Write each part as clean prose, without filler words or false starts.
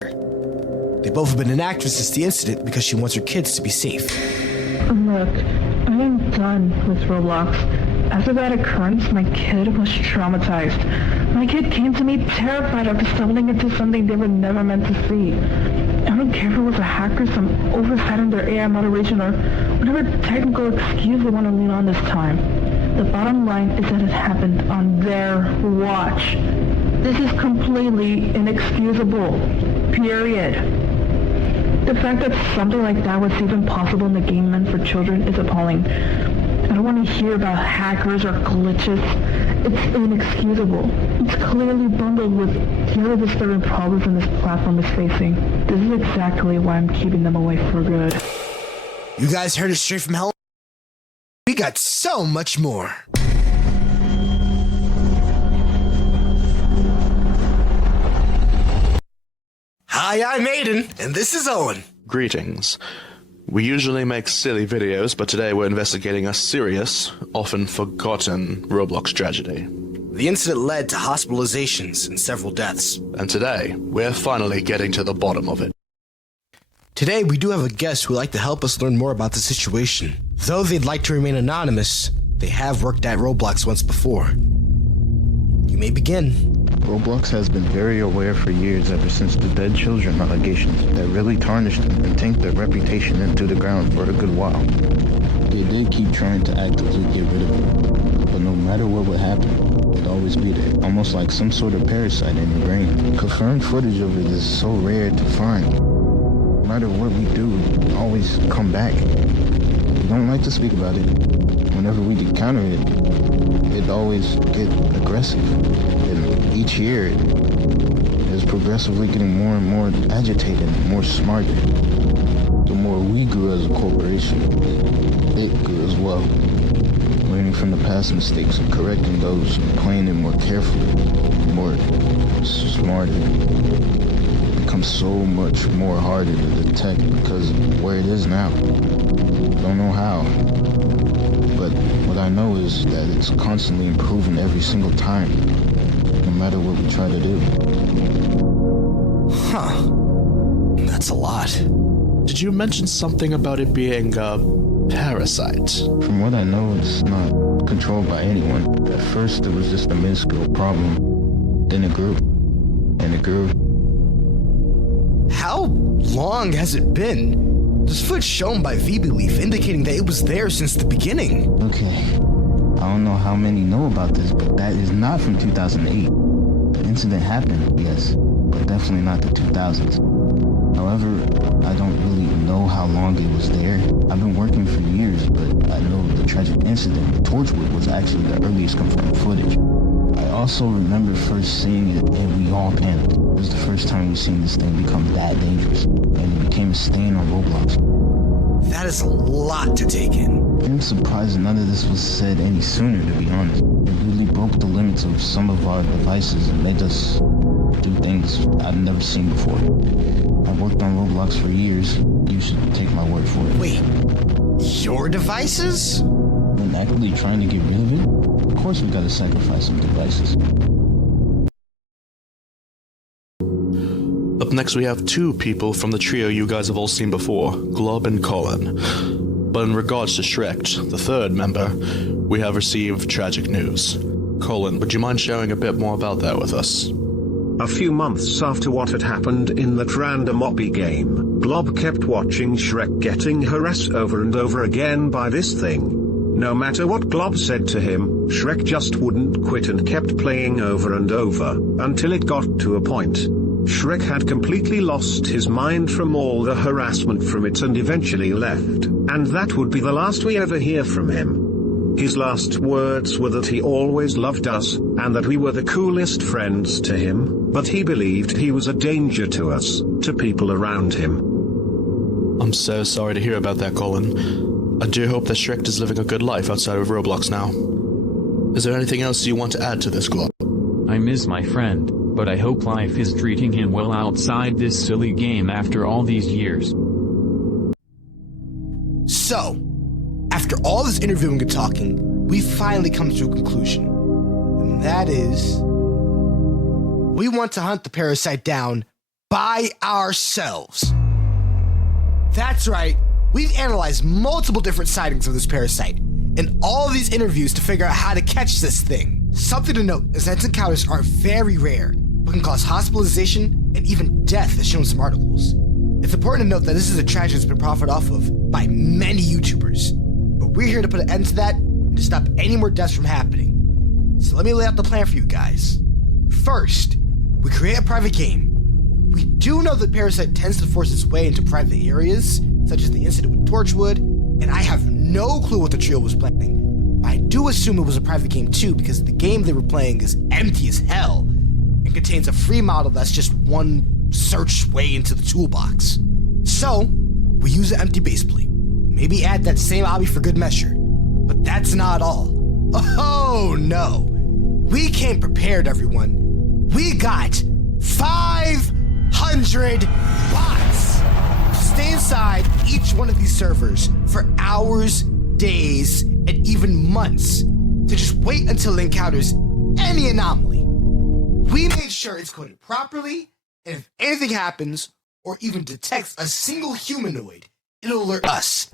They both have been inactive since the incident because she wants her kids to be safe. Look, I am done with Roblox. After that occurrence, my kid was traumatized. My kid came to me terrified after stumbling into something they were never meant to see. I don't care if it was a hacker, some oversight in their AI moderation, or whatever technical excuse they want to lean on this time. The bottom line is that it happened on their watch. This is completely inexcusable. Period. The fact that something like that was even possible in the game meant for children is appalling. I don't want to hear about hackers or glitches. It's inexcusable. It's clearly bundled with the other disturbing problems in this platform is facing. This is exactly why I'm keeping them away for good. You guys heard it straight from hell? We got so much more. Hi, I'm Aiden, and this is Owen. Greetings. We usually make silly videos, but today we're investigating a serious, often forgotten Roblox tragedy. The incident led to hospitalizations and several deaths. And today, we're finally getting to the bottom of it. Today, we do have a guest who would like to help us learn more about the situation. Though they'd like to remain anonymous, they have worked at Roblox once before. You may begin. Roblox has been very aware for years ever since the dead children allegations that really tarnished them and tanked their reputation into the ground for a good while. They did keep trying to actively get rid of it, but no matter what would happen, it'd always be there, almost like some sort of parasite in your brain. Confirmed footage of it is so rare to find. No matter what we do, it always come back. We don't like to speak about it. Whenever we encounter it, it always get aggressive. And each year, it is progressively getting more and more agitated and more smarter. The more we grew as a corporation, it grew as well. Learning from the past mistakes and correcting those and playing it more carefully, more smarter. It becomes so much more harder to detect because of where it is now. Don't know how. But what I know is that it's constantly improving every single time, no matter what we try to do. Huh. That's a lot. Did you mention something about it being a parasite? From what I know, it's not controlled by anyone. At first, it was just a minuscule problem. Then it grew. And it grew. How long has it been? There's footage shown by VBleaf indicating that it was there since the beginning. Okay. I don't know how many know about this, but that is not from 2008. The incident happened, yes, but definitely not the 2000s. However, I don't really know how long it was there. I've been working for years, but I know the tragic incident, Torchwood, was actually the earliest confirmed footage. I also remember first seeing it and we all panicked. It was the first time we seen this thing become that dangerous, and it became a stain on Roblox. That is a lot to take in. I'm surprised none of this was said any sooner, to be honest. It really broke the limits of some of our devices and made us do things I've never seen before. I've worked on Roblox for years. You should take my word for it. Wait, your devices? And actively trying to get rid of it? Of course we gotta sacrifice some devices. Up next we have two people from the trio you guys have all seen before, Glob and Colin. But in regards to Shrek, the third member, we have received tragic news. Colin, would you mind sharing a bit more about that with us? A few months after what had happened in that random obby game, Glob kept watching Shrek getting harassed over and over again by this thing. No matter what Glob said to him, Shrek just wouldn't quit and kept playing over and over, until it got to a point. Shrek had completely lost his mind from all the harassment from it and eventually left, and that would be the last we ever hear from him. His last words were that he always loved us, and that we were the coolest friends to him, but he believed he was a danger to us, to people around him. I'm so sorry to hear about that, Colin. I do hope that Shrek is living a good life outside of Roblox now. Is there anything else you want to add to this, Glob? I miss my friend, but I hope life is treating him well outside this silly game after all these years. So, after all this interviewing and talking, we finally come to a conclusion. And that is, we want to hunt the parasite down by ourselves. That's right, we've analyzed multiple different sightings of this parasite and all of these interviews to figure out how to catch this thing. Something to note is that encounters are very rare, but can cause hospitalization and even death, as shown in some articles. It's important to note that this is a tragedy that's been profited off of by many YouTubers, but we're here to put an end to that and to stop any more deaths from happening. So let me lay out the plan for you guys. First, we create a private game. We do know that Parasite tends to force its way into private areas, such as the incident with Torchwood, and I have no clue what the trio was planning. I do assume it was a private game too, because the game they were playing is empty as hell and contains a free model that's just one search way into the toolbox. So, we use an empty base plate. Maybe add that same obby for good measure. But that's not all. Oh no! We came prepared, everyone. We got 500 bots to stay inside each one of these servers for hours, days, and even months to just wait until it encounters any anomaly. We made sure it's coded properly, and if anything happens or even detects a single humanoid, it'll alert us.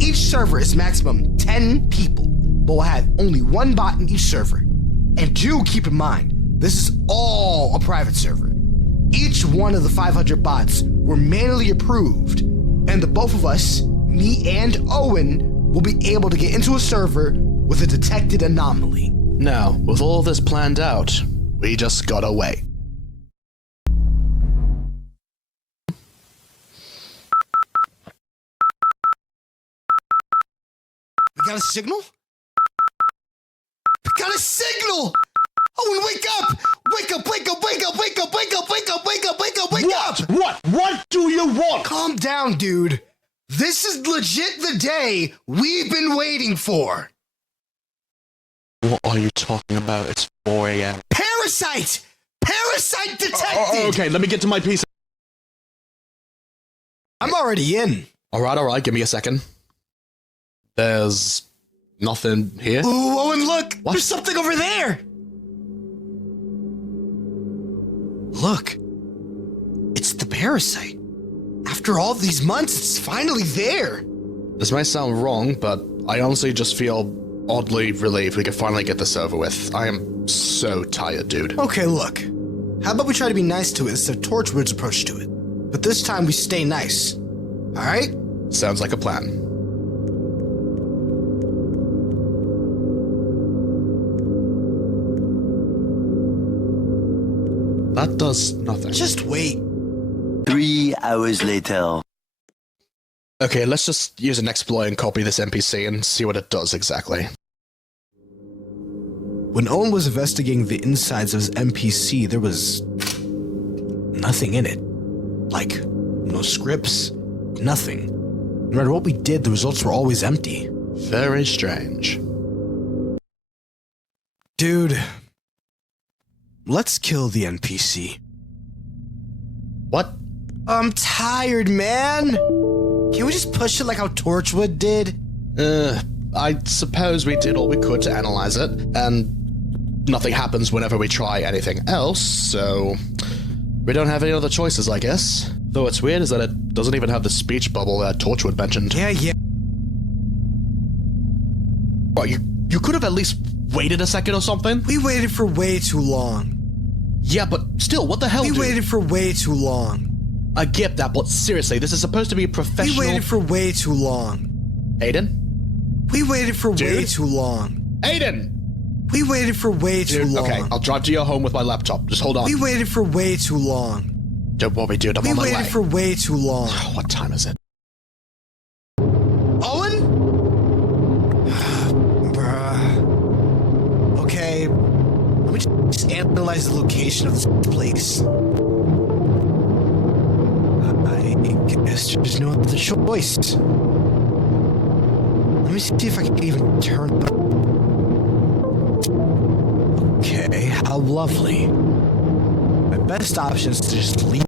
Each server is maximum 10 people, but we'll have only one bot in each server. And do keep in mind, this is all a private server. Each one of the 500 bots were manually approved, and the both of us, me and Owen, will be able to get into a server with a detected anomaly. Now, with all this planned out, we just gotta wait. We got a signal? We got a signal! Owen, wake up! Wake up, wake up, wake up, wake up, wake up, wake up, wake up, wake up, wake up! What do you want? Calm down, dude. This is legit the day we've been waiting for. What are you talking about? It's 4 a.m. Parasite! Parasite detected! Okay, let me get to my piece. I'm already in. Alright, give me a second. There's nothing here. Ooh, Owen, look! What? There's something over there! Look. It's the parasite. After all these months, it's finally there. This may sound wrong, but I honestly just feel oddly relieved we can finally get this over with. I am so tired, dude. Okay, look. How about we try to be nice to it instead of Torchwood's approach to it? But this time we stay nice. Alright? Sounds like a plan. That does nothing. Just wait. 3 hours later. Okay, let's just use an exploit and copy this NPC and see what it does exactly. When Owen was investigating the insides of his NPC, there was nothing in it. Like, no scripts, nothing. No matter what we did, the results were always empty. Very strange. Dude, let's kill the NPC. What? I'm tired, man. Can we just push it like how Torchwood did? I suppose we did all we could to analyze it, and nothing happens whenever we try anything else, so we don't have any other choices, I guess. Though what's weird is that it doesn't even have the speech bubble that Torchwood mentioned. Yeah. Well, you could have at least waited a second or something? We waited for way too long. Yeah, but still, what the hell, We dude? waited for way too long. I get that, but seriously, this is supposed to be a professional... We waited for way too long. Aiden? We waited for way Dude? too long. Aiden! We waited for way too Dude, long. okay, I'll drive to your home with my laptop. Just hold on. We waited for way too long. Don't worry, dude, I'm We on my way. waited for way too long. What time is it? Owen? Bruh. Okay, let me just analyze the location of this place. I guess there's no other choice. Let me see if I can even turn it up. Okay, how lovely. My best option is to just leave.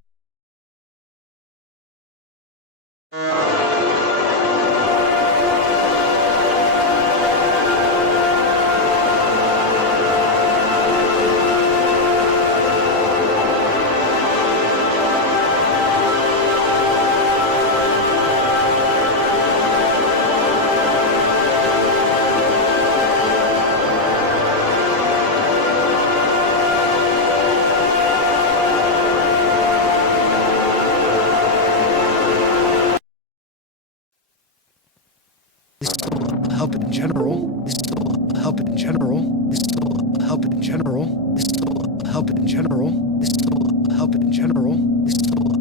general. This will help in general. This will help in general. This will help in general. This will help in general. This will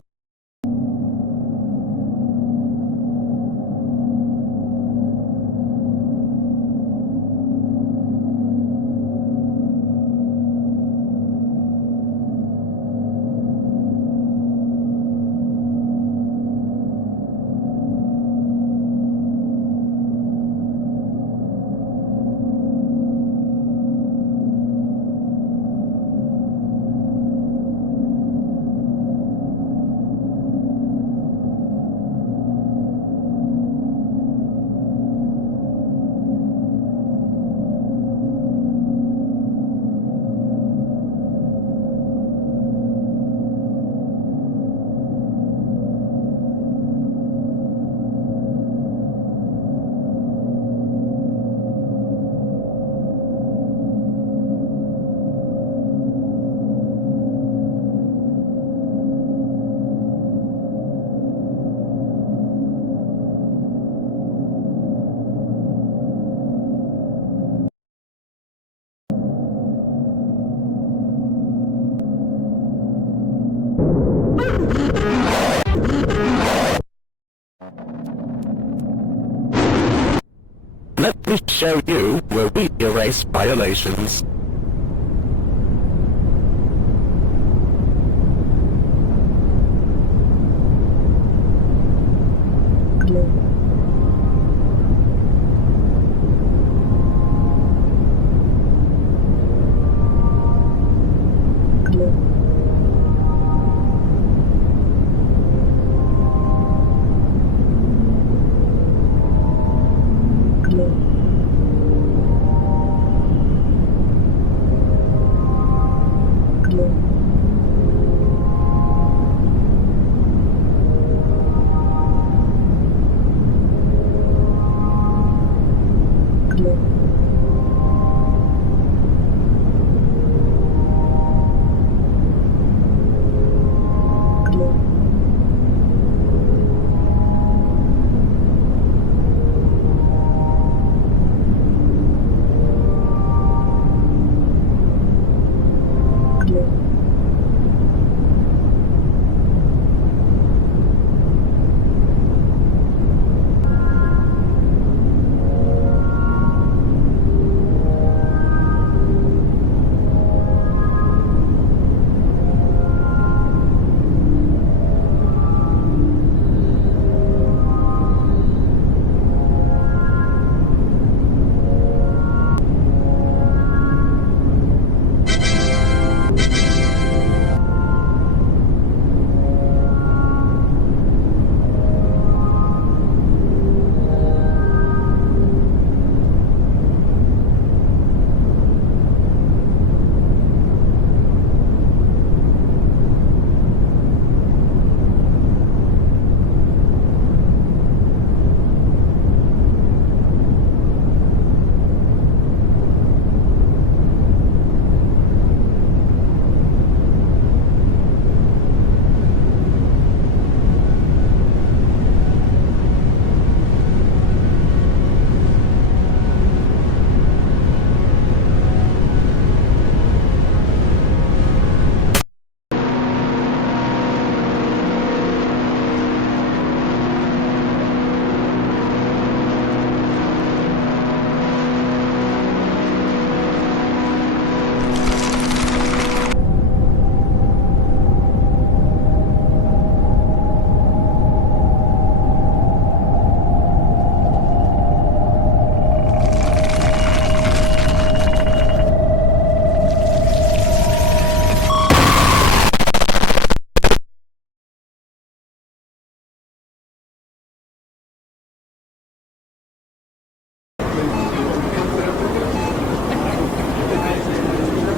Let me show you where we erase violations.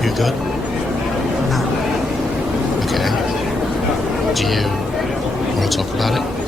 You good? no. Okay. Do you want to talk about it?